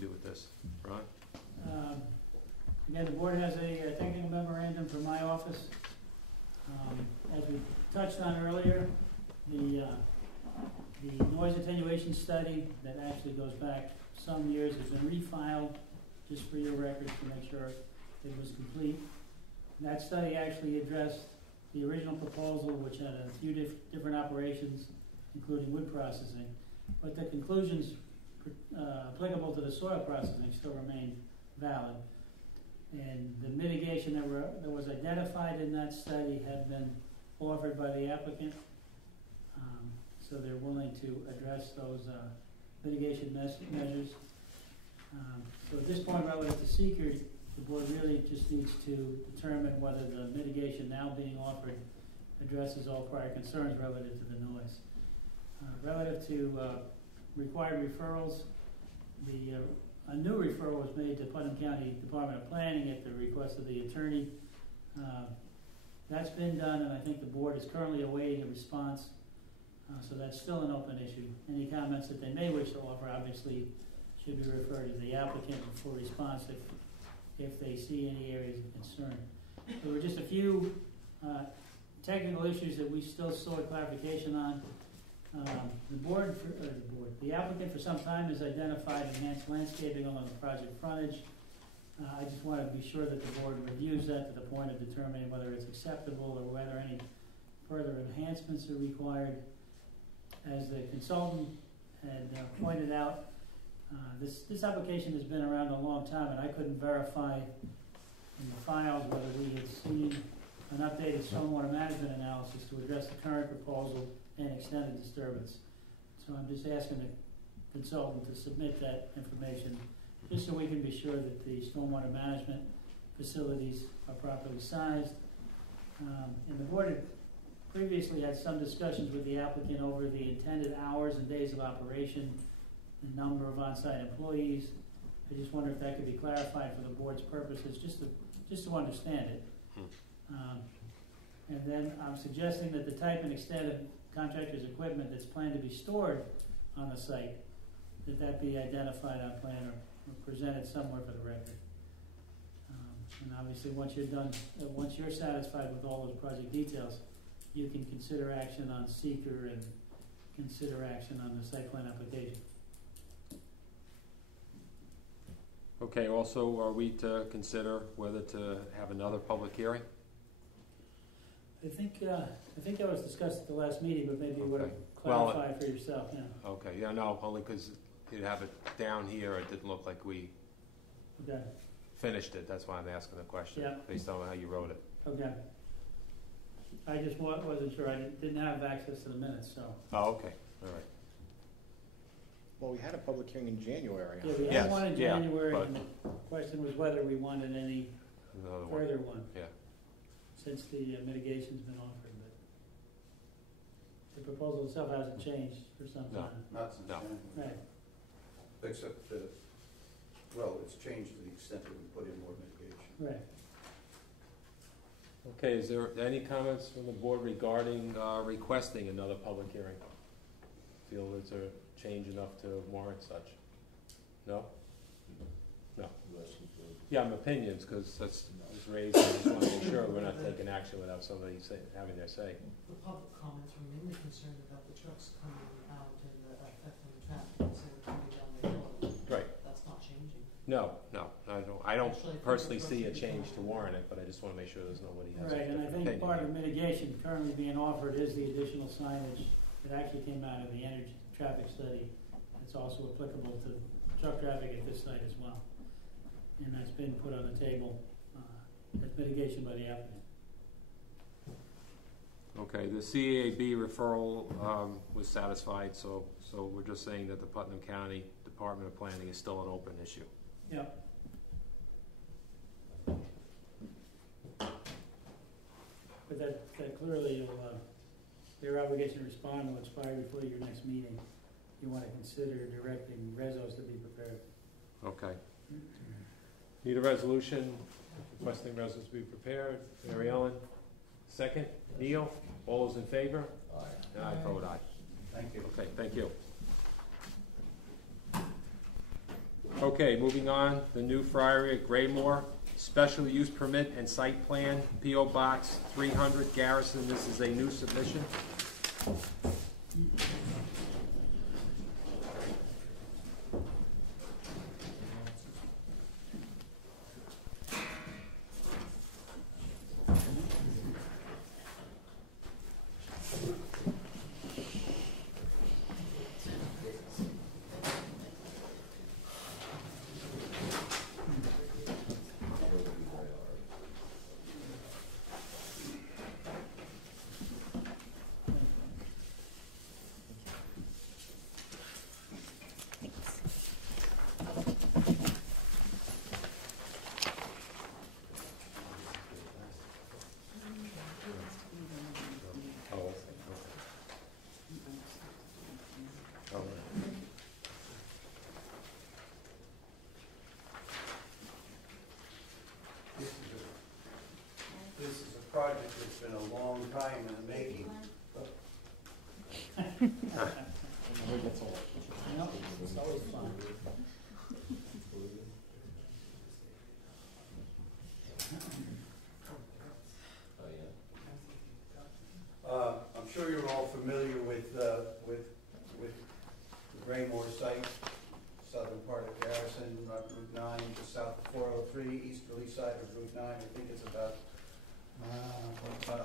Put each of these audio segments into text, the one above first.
do with this? Ron? Again, the board has a technical memorandum from my office. As we touched on earlier, the noise attenuation study that actually goes back some years has been refiled, just for your records to make sure it was complete. And that study actually addressed the original proposal, which had a few different operations, including wood processing, but the conclusions applicable to the soil processing still remain valid. And the mitigation that was identified in that study had been offered by the applicant, so they're willing to address those mitigation measures. So at this point, relative to seeker, the board really just needs to determine whether the mitigation now being offered addresses all prior concerns relative to the noise. Relative to required referrals, a new referral was made to Putnam County Department of Planning at the request of the attorney. That's been done, and I think the board is currently awaiting a response, so that's still an open issue. Any comments that they may wish to offer obviously should be referred to the applicant for response if they see any areas of concern. There were just a few technical issues that we still sought clarification on. The applicant for some time has identified enhanced landscaping along the project frontage. I just want to be sure that the board reviews that to the point of determining whether it's acceptable or whether any further enhancements are required. As the consultant had pointed out, this application has been around a long time, and I couldn't verify in the files whether we had seen an updated stormwater management analysis to address the current proposal and extended disturbance. So I'm just asking the consultant to submit that information just so we can be sure that the stormwater management facilities are properly sized. And the board had previously had some discussions with the applicant over the intended hours and days of operation, the number of on-site employees. I just wonder if that could be clarified for the board's purposes, just to understand it. And then I'm suggesting that the type and extent of contractor's equipment that's planned to be stored on the site, that be identified on plan or presented somewhere for the record. And obviously, once you're satisfied with all those project details, you can consider action on seeker and consider action on the site plan application. Okay, also, are we to consider whether to have another public hearing? I think that was discussed at the last meeting, but maybe you would have clarified for yourself. Yeah. Okay, yeah, no, only because you have it down here, it didn't look like we finished it. That's why I'm asking the question, based on how you wrote it. Okay. I just wasn't sure. I didn't have access to the minutes, so. Oh, okay, all right. Well, we had a public hearing in January. Yeah, we had one in January, and the question was whether we wanted any further one. Yeah. Since the mitigation's been offered, but the proposal itself hasn't changed for some time. Not since January. Right. Except well, it's changed to the extent that we put in more mitigation. Right. Okay, is there any comments from the board regarding requesting another public hearing? Feel it's a change enough to warrant such? No? No. Yeah, opinions, because that's raised. I just want to make sure we're not taking action without somebody having their say. The public comments were mainly concerned about the trucks coming out and the effect on the traffic, so they're coming down the hill. Right. That's not changing. No, I don't personally see a change to warrant it, but I just want to make sure there's nobody has Right, and I think part of the mitigation currently being offered is the additional signage that actually came out of the energy traffic study. It's also applicable to truck traffic at this site as well. And that's been put on the table as mitigation by the applicant. Okay, the CAB referral was satisfied, so we're just saying that the Putnam County Department of Planning is still an open issue. Yeah. But that clearly your obligation to respond will expire before your next meeting. You want to consider directing resos to be prepared. Okay. Need a resolution requesting resos to be prepared. Mary Ellen, second. Neil, all those in favor? Aye. And I vote aye. Thank you. Okay, thank you. Okay, moving on, the new Friary at Graymore, special use permit and site plan, P.O. Box 300 Garrison, this is a new submission. This is a project that's been a long time in the making. Yep, it's always fun. I'm sure you're all familiar with the Graymore site, southern part of Garrison, Route 9, just south of 403, easterly side of Route 9. I think it's about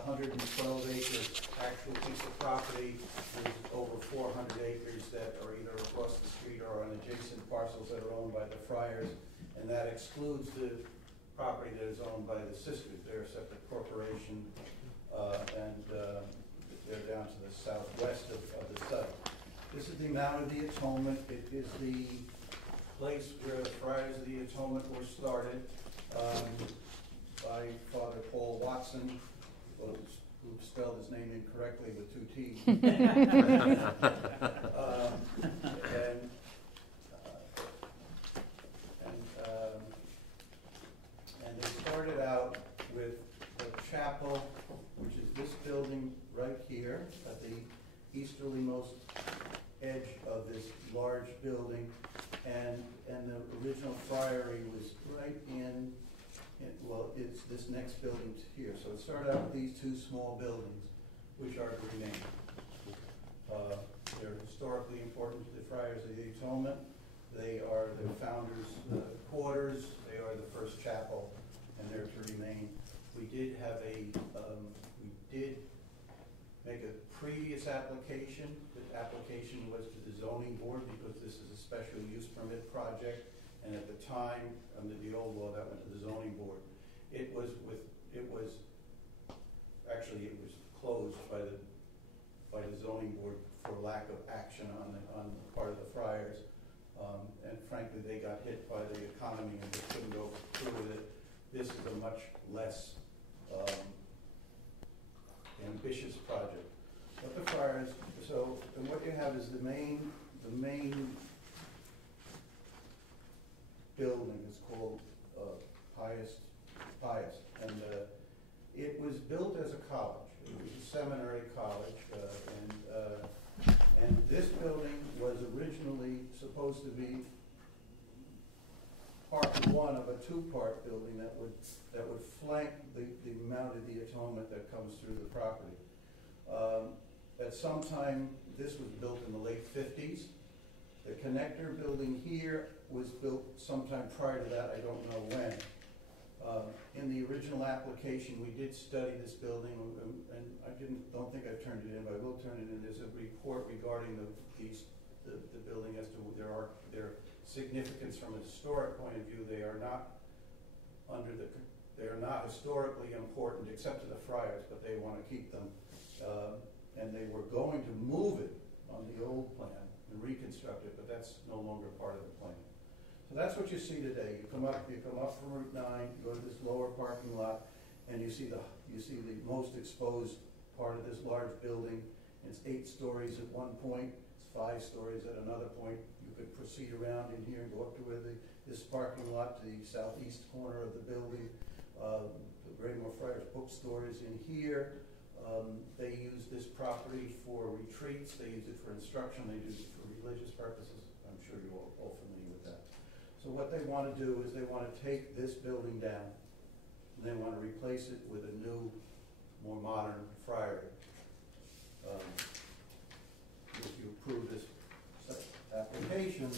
112 acres actual piece of property. There's over 400 acres that are either across the street or on adjacent parcels that are owned by the Friars, and that excludes the property that is owned by the sisters. They're a separate corporation, and they're down to the southwest of the site. This is the Mount of the Atonement. It is the place where the Friars of the Atonement were started by Father Paul Watson, who spelled his name incorrectly with 2 T's. And they started out with a chapel, which is this building right here at the easterlymost edge of this large building, and the original friary was right in well, it's this next building here. So it started out with these 2 small buildings, which are to remain. They're historically important to the Friars of the Atonement. They are the founders' quarters. They are the first chapel, and they're to remain. We did have we did make a previous application. The application was to the zoning board because this is a special use permit project. And at the time, under the old law, that went to the zoning board. It was closed by the zoning board for lack of action on the part of the Friars. And frankly, they got hit by the economy and just couldn't go through with it. This is a much less ambitious project. But the Friars, and what you have is the main building is called Pius, and it was built as a college. It was a seminary college, and this building was originally supposed to be part 1 of a 2-part building that would flank the Mount of the Atonement that comes through the property. At some time, this was built in the late 50s. The connector building here was built sometime prior to that, I don't know when. In the original application, we did study this building, and I don't think I've turned it in, but I will turn it in. There's a report regarding the building as to their significance from a historic point of view. They are not historically important except to the Friars, but they want to keep them. And they were going to move it on the old plan and reconstruct it, but that's no longer part of the plan. So that's what you see today. You come up from Route 9, you go to this lower parking lot, and you see the most exposed part of this large building. It's 8 stories at one point, it's 5 stories at another point. You could proceed around in here and go up to where this parking lot to the southeast corner of the building. The Graymore Friars bookstore is in here. They use this property for retreats, they use it for instruction, they use it for religious purposes. I'm sure you're all familiar with that. So what they wanna do is they wanna take this building down, and they wanna replace it with a new, more modern friary. If you approve this application,